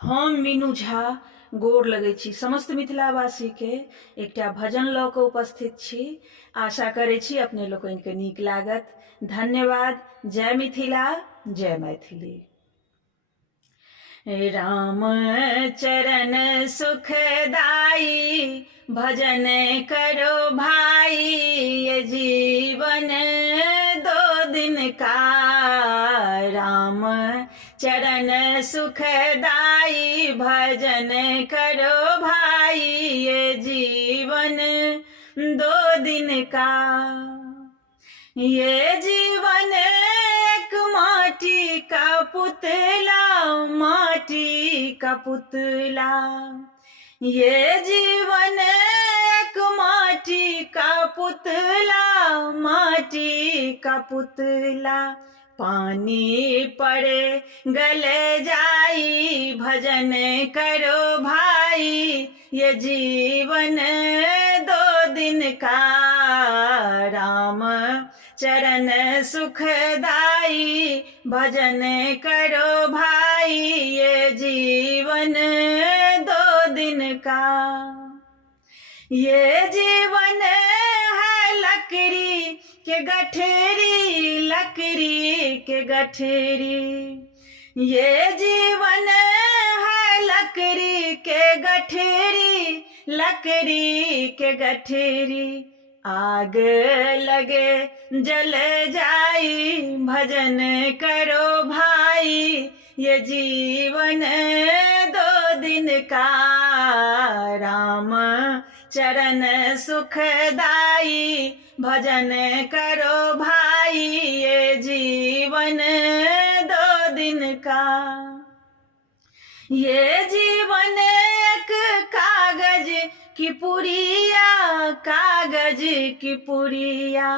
हम मीनू झा गोर लगै छी समस्त मिथिलावासी के एकटा भजन लऽ कऽ उपस्थित छी। आशा करै छी अपने लोकनिके नीक लागत। धन्यवाद। जय मिथिला, जय मैथिली। राम चरण सुखदाई भजन करो भाई, ये जीवन दो दिन का। राम चरण सुखदाई भजन करो भाई, ये जीवन दो दिन का। ये जीवन एक माटी का पुतला, माटी का पुतला। ये जीवन एक माटी का पुतला, माटी का पुतला। पानी पड़े गले जाई भजन करो भाई, ये जीवन दो दिन का। राम चरण सुखदाई भजन करो भाई, ये जीवन दो दिन का। ये जीवन है लकड़ी के गठरी, लकड़ी के गठरी। ये जीवन है लकड़ी के गठरी, लकड़ी के गठरी। आग लगे जल जाई भजन करो भाई, ये जीवन दो दिन का। राम चरण सुखदाई भजन करो भाई, ये जीवन दो दिन का। ये जीवन एक कागज की पुड़िया, कागज की पुड़िया।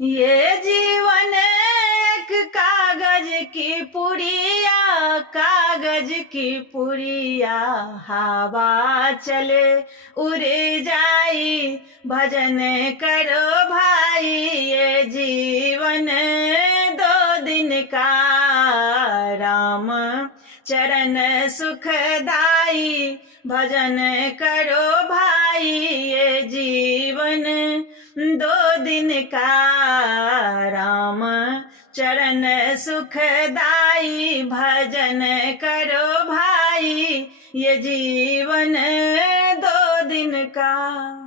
ये जीवन एक कागज की पुड़िया, कागज की पुड़िया। हवा चले उड़ जाई भजन करो भाई, ये जीवन दो दिन का। राम चरण सुखदाई भजन करो भाई, ये जीवन दो दिन का। राम चरण सुखदाई भजन करो भाई, ये जीवन दो दिन का।